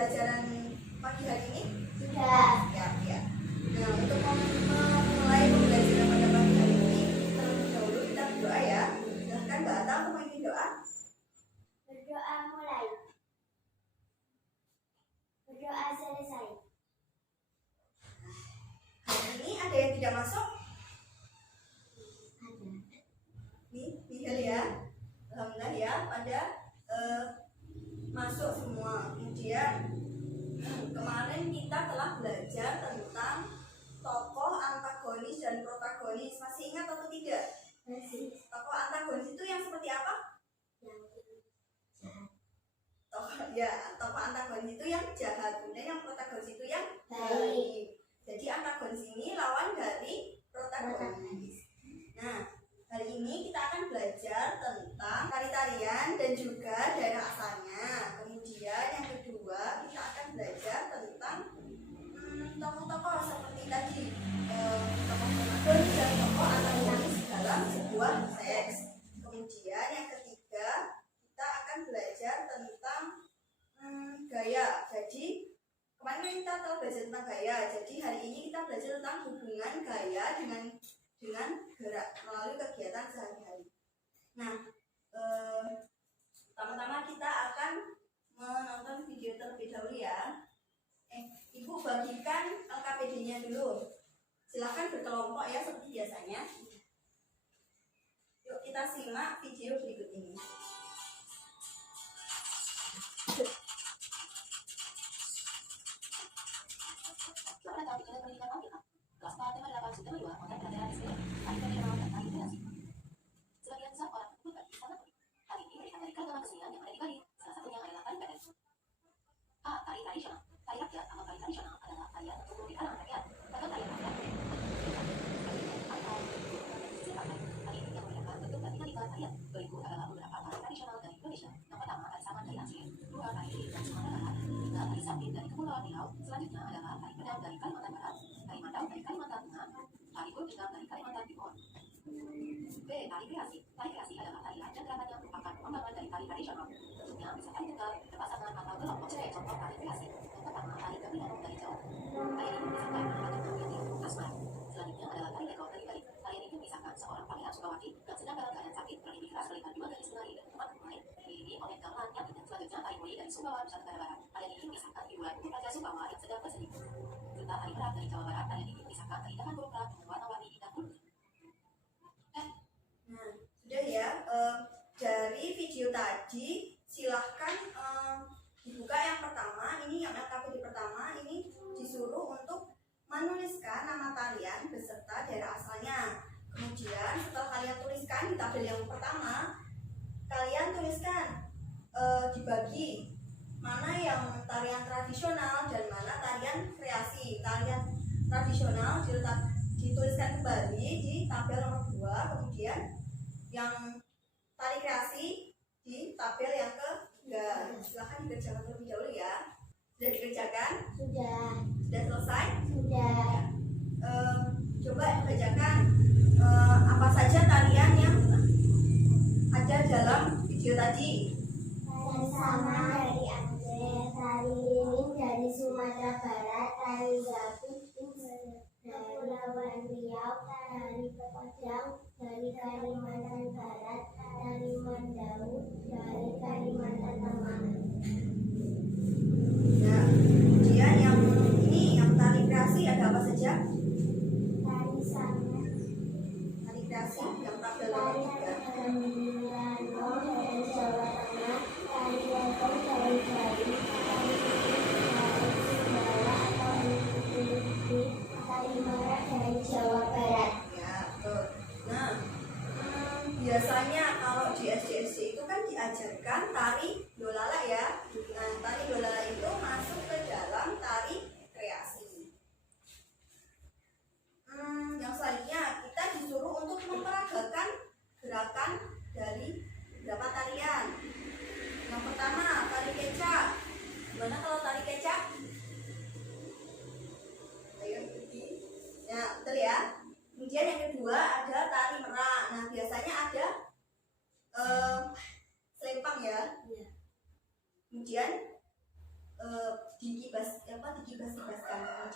pembelajaran pagi hari ini? Sudah. Ya. Nah, untuk memulai pembelajaran pada pagi hari ini, terlebih dahulu kita berdoa ya. Silahkan Mbak Ata, aku mau ingin doa. Berdoa mulai. Berdoa selesai. Hari ini ada yang tidak masuk? Ada. Nihil ya. Alhamdulillah ya, pada masuk semua. Kemudian kemarin kita telah belajar tentang tokoh antagonis dan protagonis. Masih ingat atau tidak? Masih. Tokoh antagonis itu yang seperti apa? Yang Tokoh antagonis itu yang jahat, kemudian yang protagonis itu yang baik. Jadi antagonis ini lawan dari protagonis. Nah, hari ini kita akan belajar tentang tari-tarian dan juga daerah asalnya. Kemudian yang kedua kita akan belajar tentang tokoh-tokoh seperti tadi, tokoh protagonis dan tokoh antagonis dalam sebuah teks. Kemudian yang ketiga kita akan belajar tentang gaya. Jadi kemarin kita telah belajar tentang gaya. Jadi hari ini kita belajar tentang hubungan gaya dengan gerak melalui kegiatan sehari-hari. Nah, pertama-tama kita akan menonton video terlebih dahulu ya. Ibu bagikan LKPD-nya dulu. Silahkan berkelompok ya seperti biasanya. Yuk kita simak video berikut ini. Sebagian besar orang berbagi sangat unik. Hari ini melihat dari keragaman kesenian yang ada di Bali. Salah satunya adalah tari badan. Tari tradisional. Tari rakyat atau tari tradisional adalah tarian untuk memberikan rakyat. Bahkan tarian rakyat tari ini yang membedakan bentuk dan dinamika tarian. Berikut adalah beberapa tari tradisional dari Indonesia. Yang pertama tari saman dari Aceh, dua tari lilin dari Sumatera Barat, tiga tari samping dari Kepulauan Riau. Selanjutnya adalah tari pedang dari Kalimantan Barat, tari mandau dari Kalimantan Tengah, tari gendang dari Kalimantan Timur. B. Tari kreasi. Tari kreasi adalah tarian dan gerakan yang merupakan pengembangan dari tari tradisional. Bentuknya bisa tari tunggal, berpasangan atau kelompok. Sebagai contoh tari kreasi, yang pertama tari Gamelanong dari Jawa. Tarian ini memisahkan anak yang dihitung asmara. Selanjutnya adalah tari lekor dari Bali. Tarian ini memisahkan seorang pangeran Sukawati yang sedang dalam keadaan sakit berdiri keras melihat dua gadis menari dan teman lain diiringi oleh gamelan yang indah. Selanjutnya tari Muli dari Sumbawa, Nusa Tenggara Barat. Tarian ini memisahkan hiburan untuk Raja Sumbawa yang sedang bersedih. Serta tari perak dari Jawa Barat. Tarian ini memisahkan keindahan burung perak dengan warna-warni indah pun. Nah, sudah ya, dari video tadi silahkan dibuka yang pertama. Ini yang LKPD pertama, ini disuruh untuk menuliskan nama tarian beserta daerah asalnya. Kemudian setelah kalian tuliskan di tabel yang pertama, kalian tuliskan dibagi mana yang tarian tradisional dan mana tarian kreasi. Tarian tradisional dituliskan kembali di tabel nomor 2, kemudian yang tari kreasi di tabel yang ketiga. Silahkan dikerjakan terlebih dahulu ya. Sudah dikerjakan? Sudah. Sudah selesai? Sudah. Coba dikerjakan apa saja tarian yang ada dalam video tadi. Tari saman dari Aceh, tari lilin dari Sumatera Barat, tari gaping dari Kepulauan Riau, tari pedang dari Kalimantan Barat, tari mandau dari Kalimantan Tengah. Nah, kemudian yang ini yang tari kreasi ada apa saja? Tari saman, Tari kreasi yang tabel nomor tari 3. Gamelanong dari Jawa Tengah, tari lekor dari Bali, tari dari Sumbawa atau Bukit, tari merak dari Jawa Barat. Ya, betul. Nah, biasanya kalau di SD itu kan diajarkan tari dolala ya. Nah, tari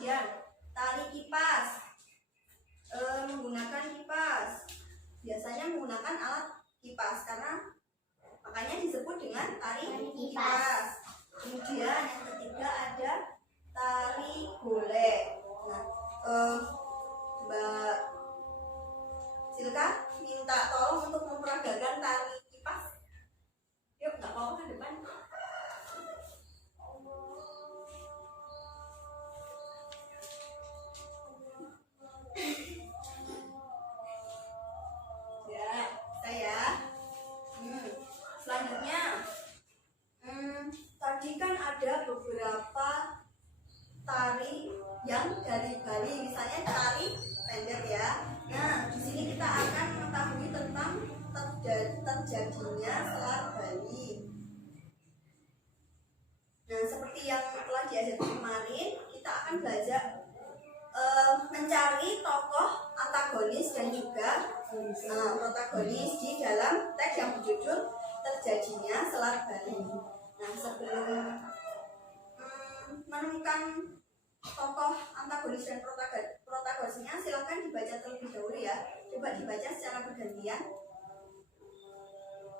Kemudian tali kipas, menggunakan kipas. Biasanya menggunakan alat kipas karena makanya disebut dengan tali kipas. Kemudian yang ketiga ada tali golek. Nah, Mbak Silka minta tolong untuk memperagakan tali kipas. Yuk, nggak apa-apa ke depan. Ya, saya. Selanjutnya, tadi kan ada beberapa tari yang dari Bali, misalnya tari pendek ya. Nah, di sini kita akan mengetahui tentang terjadinya selat Bali. Nah, seperti yang telah diajarkan kemarin, kita akan belajar mencari tokoh antagonis dan juga protagonis di dalam teks yang berjudul terjadinya selat Bali. Nah, sebelum menemukan tokoh antagonis dan protagonisnya, silakan dibaca terlebih dahulu ya. Coba dibaca secara bergantian.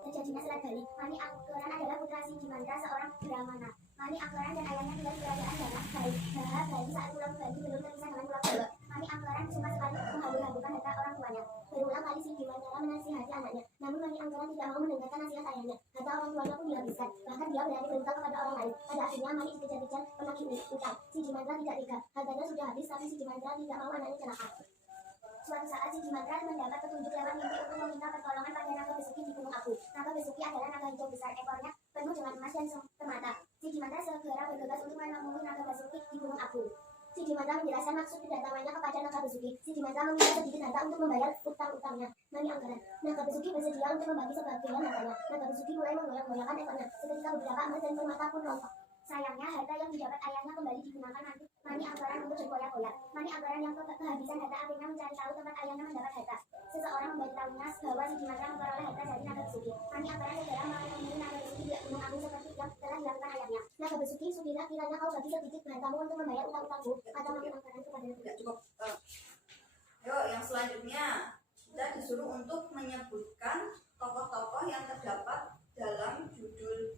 Terjadinya selat Bali. Mani Angkoran adalah putra Si Dimandra, seorang Brahmana. Mani Angkoran dan ayahnya tinggal di kerajaan Bali saat Pulau Bali belum terpisah dengan Pulau Jawa. Mani Angkoran suka sekali menghambur-hamburkan harta orang tuanya. Berulang kali Si Dimandra menasihati anaknya, namun Mani Angkoran tidak mau mendengarkan nasihat ayahnya. Harta orang tuanya pun dihabiskan, bahkan dia berani berhutang kepada orang lain. Pada akhirnya Mani dikejar-kejar penagih utang. Si Dimandra tidak tega, hartanya sudah habis, tapi Si Dimandra tidak mau anaknya celaka. Suatu saat Si Dimandra mendapat petunjuk lewat mimpi untuk meminta pertolongan pada naga besuki di Gunung Apu. Naga besuki adalah naga hijau besar, ekornya penuh dengan emas dan permata. Si Dimandra segera bergegas untuk menemui naga besuki di Gunung Apu. Si Dimandra menjelaskan maksud kedatangannya kepada naga besuki. Si Dimandra meminta sedikit harta untuk membayar utang-utangnya. Mani Angkoran. Naga besuki bersedia untuk membagi sebagian hartanya. Naga besuki mulai menggoyang-goyangkan ekornya. Seketika beberapa emas dan permata pun rontok. Sayangnya harta yang didapat ayahnya kembali digunakan Mani Angkoran untuk berkoyak-koyak. Mani Angkoran yang kehabisan harta akhirnya mencari tahu tempat ayahnya mendapat harta. Seseorang memberitahunya bahwa Si Dimandra memperoleh harta dari naga besuki. Mani Angkoran segera menemui naga besuki di Gunung Agung seperti yang telah dilakukan ayahnya. Naga besuki, sudilah kiranya kau bagi sedikit hartamu untuk membayar utang-utangmu, kata Mani Angkoran kepada naga. Tidak cukup. Yuk, yang selanjutnya kita disuruh untuk menyebutkan tokoh-tokoh yang terdapat dalam judul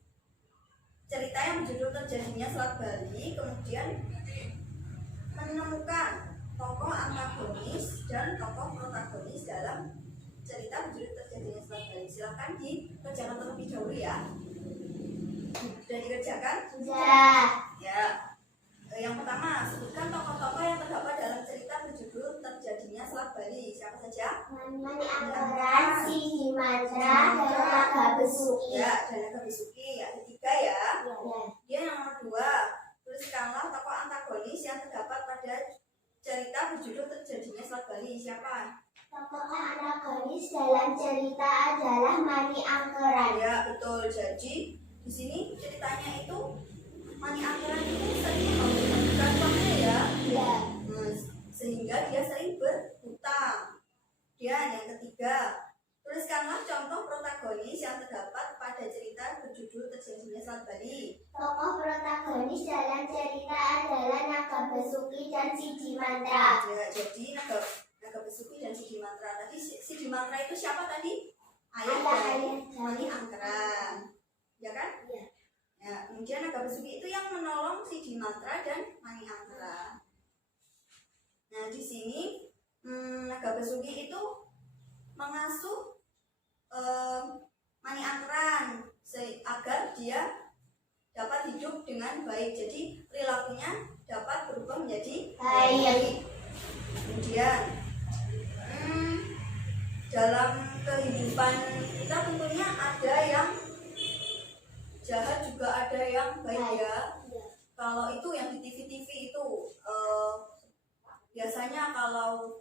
cerita yang berjudul terjadinya selat Bali, kemudian menemukan tokoh antagonis dan tokoh protagonis dalam cerita berjudul terjadinya selat Bali. Silahkan dikerjakan terlebih dahulu ya. Sudah dikerjakan? Sudah. Ya. Yang pertama, sebutkan tokoh-tokoh yang terdapat dalam cerita berjudul terjadinya selat Bali. Siapa saja? Mani Angkoran, Si Dimandra, dan naga besuki. Ya, dan naga besuki. Ada 3 ya. Dia yang nomor 2, tuliskanlah tokoh antagonis yang terdapat pada cerita berjudul terjadinya selat Bali. Siapa? Tokoh antagonis dalam cerita adalah Mani Angkoran. Ya, betul. Jadi di sini ceritanya itu Mani Angkoran itu sering menghabiskan uangnya ya. Ya. Sehingga dia sering berhutang. Dan yang ketiga, tuliskanlah contoh protagonis yang terdapat pada cerita berjudul terjadinya selat Bali. Tokoh protagonis dalam cerita adalah naga besuki dan Si Dimandra. Ya, jadi naga besuki dan Si Dimandra. Tadi Si Dimandra itu siapa tadi? Ayah dari Mani Angkoran. Ya kan? Iya. Ya, kemudian naga besuki itu yang menolong Si Dimandra dan Mani Angkoran. Nah, di sini naga besuki itu mengasuh Mani Angkoran agar dia dapat hidup dengan baik. Jadi perilakunya dapat berubah menjadi baik. Kemudian dalam kehidupan kita tentunya ada yang jahat juga ada yang baik ya. Kalau itu yang di TV itu biasanya kalau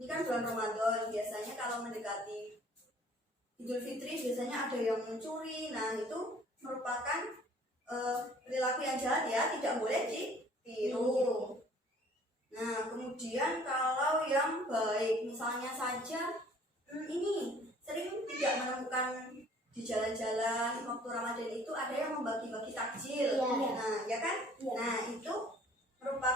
ini kan bulan Ramadan, biasanya kalau mendekati Idul Fitri biasanya ada yang mencuri. Nah, itu merupakan perilaku yang jahat ya, tidak boleh ditiru. Nah, kemudian kalau yang baik, misalnya saja ini sering tidak menemukan di jalan-jalan waktu Ramadan itu ada yang membagi-bagi takjil. Iya. Nah, ya kan? Iya. Nah, itu merupakan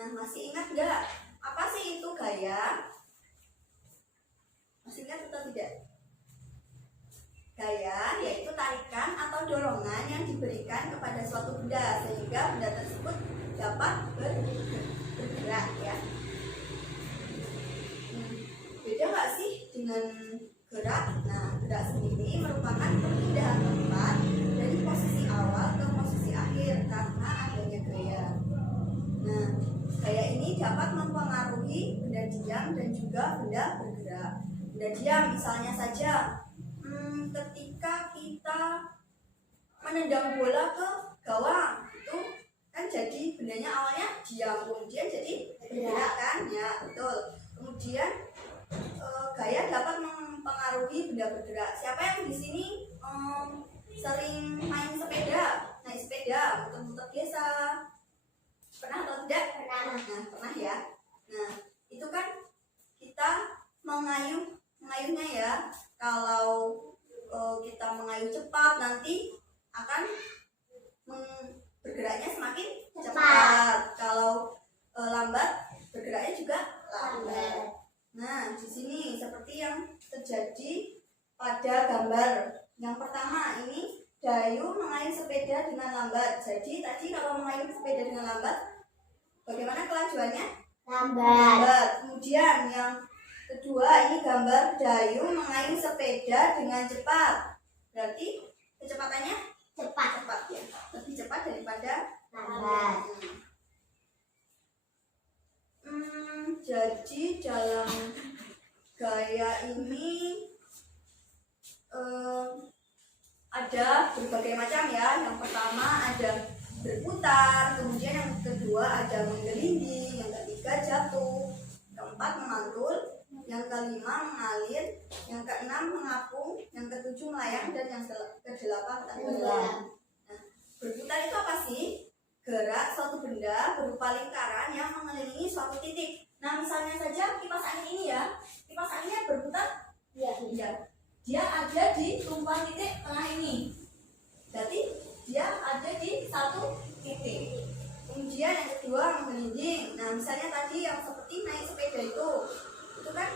Nah, masih ingat nggak? Apa sih itu gaya? Masih ingat atau tidak? Gaya yaitu tarikan atau dorongan yang diberikan kepada suatu benda sehingga benda tersebut dapat bergerak ya. Beda nggak sih dengan gerak? Nah, gerak sendiri merupakan perpindahan tempat dari posisi awal ke posisi akhir karena adanya gaya. Nah, gaya ini dapat mempengaruhi benda diam dan juga benda bergerak. Benda diam misalnya saja, ketika kita menendang bola ke gawang, itu kan jadi bendanya awalnya diam, kemudian jadi bergerak kan? Ya, betul. Kemudian gaya dapat mempengaruhi benda bergerak. Siapa yang di sini sering main sepeda, naik sepeda, muter-muter biasa? Pernah atau tidak? Pernah. Nah, pernah ya. Nah, itu kan kita mengayuhnya ya. Kalau kita mengayuh cepat nanti akan bergeraknya semakin cepat. Kalau lambat bergeraknya juga lambat. Nah, di sini seperti yang terjadi pada gambar yang pertama ini, Dayu mengayuh sepeda dengan lambat. Jadi tadi kalau mengayuh sepeda dengan lambat, bagaimana kelajuannya? Lambat. Kemudian yang kedua ini gambar Dayu mengayuh sepeda dengan cepat. Berarti kecepatannya cepat ya, lebih cepat daripada Lambat. Jadi dalam gaya ini ada berbagai macam ya. Yang pertama ada berputar, kemudian yang kedua ada menggelinding, yang ketiga jatuh, keempat memantul, yang kelima mengalir, yang keenam mengapung, yang ketujuh melayang, dan yang kedelapan tenggelam. Nah, berputar itu apa sih? Gerak suatu benda berupa lingkaran yang mengelilingi suatu titik. Nah, misalnya saja kipas angin ini ya, kipas anginnya berputar. Iya. Dia ada di tumpuan titik tengah ini. Berarti dia ada di satu titik. Kemudian yang kedua menggelinding. Nah, misalnya tadi yang seperti naik sepeda itu kan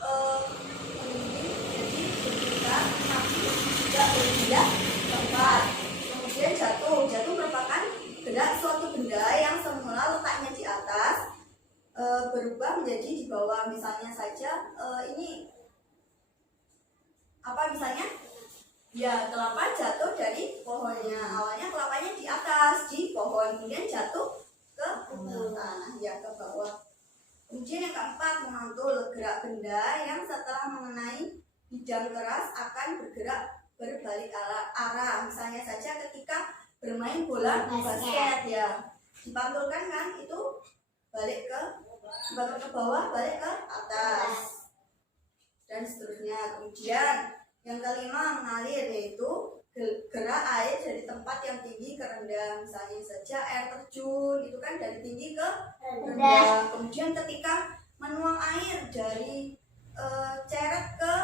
menggelinding, jadi berputar tapi tidak berpindah tempat. Kemudian jatuh merupakan gerak suatu benda yang semula letaknya di atas berubah menjadi di bawah. Misalnya saja ini apa misalnya? Ya, kelapa jatuh dari pohonnya. Awalnya kelapanya di atas di pohon, kemudian jatuh ke tanah ya, ke bawah. Kemudian yang keempat memantul, gerak benda yang setelah mengenai bidang keras akan bergerak berbalik arah. Misalnya saja ketika bermain bola basket ya, dipantulkan kan, itu balik ke bawah, balik ke atas, dan seterusnya. Kemudian yang kelima mengalir, yaitu gerak air dari tempat yang tinggi ke rendah. Misalnya saja air terjun, itu kan dari tinggi ke rendah. Kemudian ketika menuang air dari ceret ke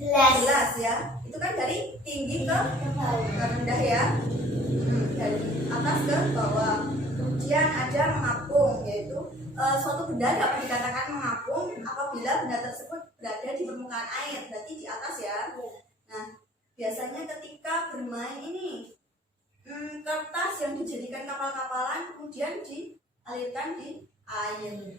gelas ya, itu kan dari tinggi ke rendah ya, dari atas ke bawah. Kemudian ada mengapung, yaitu suatu benda dapat dikatakan mengapung apabila benda tersebut berada di permukaan air, berarti di atas ya. Nah, biasanya ketika bermain ini kertas yang dijadikan kapal-kapalan kemudian dialirkan di air.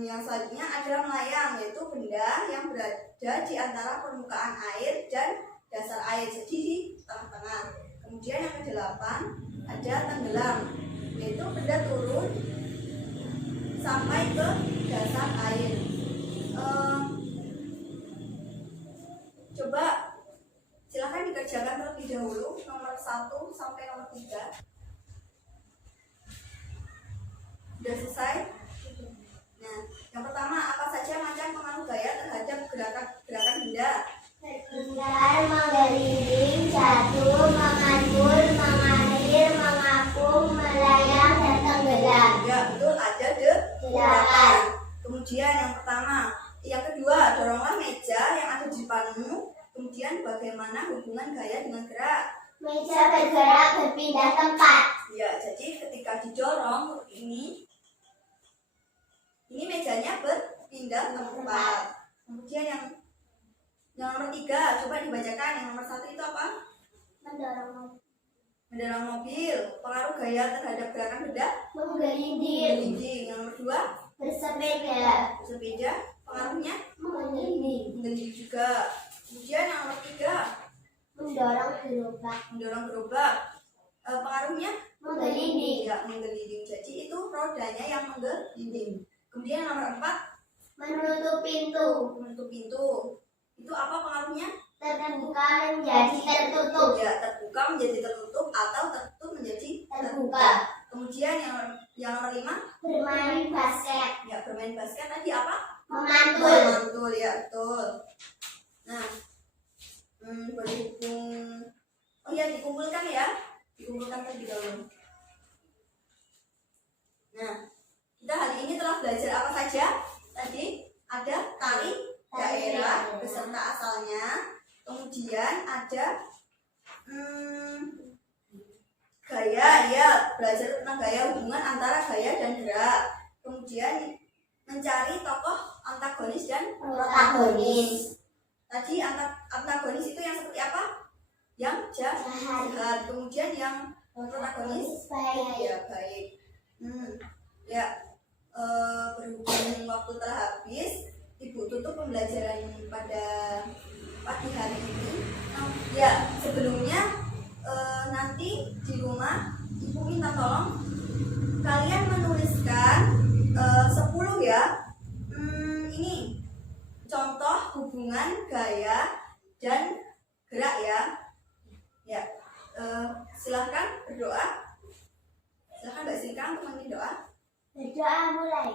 Yang selanjutnya ada melayang, yaitu benda yang berada di antara permukaan air dan dasar air, jadi di tengah-tengah. Kemudian yang kedelapan ada tenggelam, yaitu benda turun sampai ke dasar air. Coba silahkan dikerjakan terlebih dahulu nomor 1 sampai nomor 3. Sudah selesai? Nah, yang pertama, apa saja macam pengaruh gaya terhadap gerakan benda? Berputar, menggelinding, jatuh, memantul, mengalir, mengapung, melayang, dan tenggelam. Ya, betul, ada 8. Kemudian yang pertama, yang kedua, doronglah meja yang ada di depanmu. Kemudian bagaimana hubungan gaya dengan gerak? Meja bergerak berpindah tempat. Ya, jadi ketika didorong didorong ini mejanya berpindah tempat. Kemudian yang nomor 3, coba dibacakan. Yang nomor 1 itu apa? Mendorong mobil. Pengaruh gaya terhadap gerakan benda? Menggelinding. Yang nomor 2, Bersepeda. sepeda. Pengaruhnya? Menggelinding. Menggelinding juga. Kemudian yang nomor 3, Mendorong gerobak. mendorong gerobak. Pengaruhnya? Menggelinding. Ya, menggelinding. Jadi itu rodanya yang menggelinding. Kemudian yang nomor 4, Menutup pintu. menutup pintu. Itu apa pengaruhnya? Terbuka menjadi tertutup. Ya, terbuka menjadi tertutup atau tertutup menjadi Terbuka. Kemudian yang nomor 5, Bermain basket. ya bermain basket. Tadi apa? Memantul. Memantul, ya betul. Nah, berhubung, oh ya dikumpulkan ya, dikumpulkan terlebih dahulu. Nah, kita hari ini telah belajar apa saja? Tadi ada tari daerah beserta asalnya, kemudian ada gaya, ya belajar tentang gaya, hubungan antara gaya dan gerak. Kemudian mencari tokoh antagonis dan Protagonis. Tadi antagonis itu yang seperti apa? Yang jahat. Kemudian yang protagonis Baik. ya baik. Ya, berhubung waktu telah habis, Ibu tutup pembelajaran pada pagi hari ini. Ya, sebelumnya nanti di rumah Ibu minta tolong kalian menuliskan 10 ya. Ini contoh hubungan gaya dan gerak ya. Ya, silahkan berdoa. Silahkan Mbak Silka untuk memimpin doa. Berdoa mulai.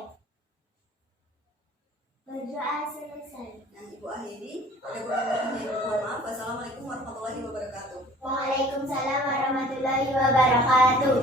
Berdoa selesai. Nah, Ibu akhiri. Ada kurang lebihnya mohon maaf. Wassalamualaikum warahmatullahi wabarakatuh. Waalaikumsalam warahmatullahi wabarakatuh.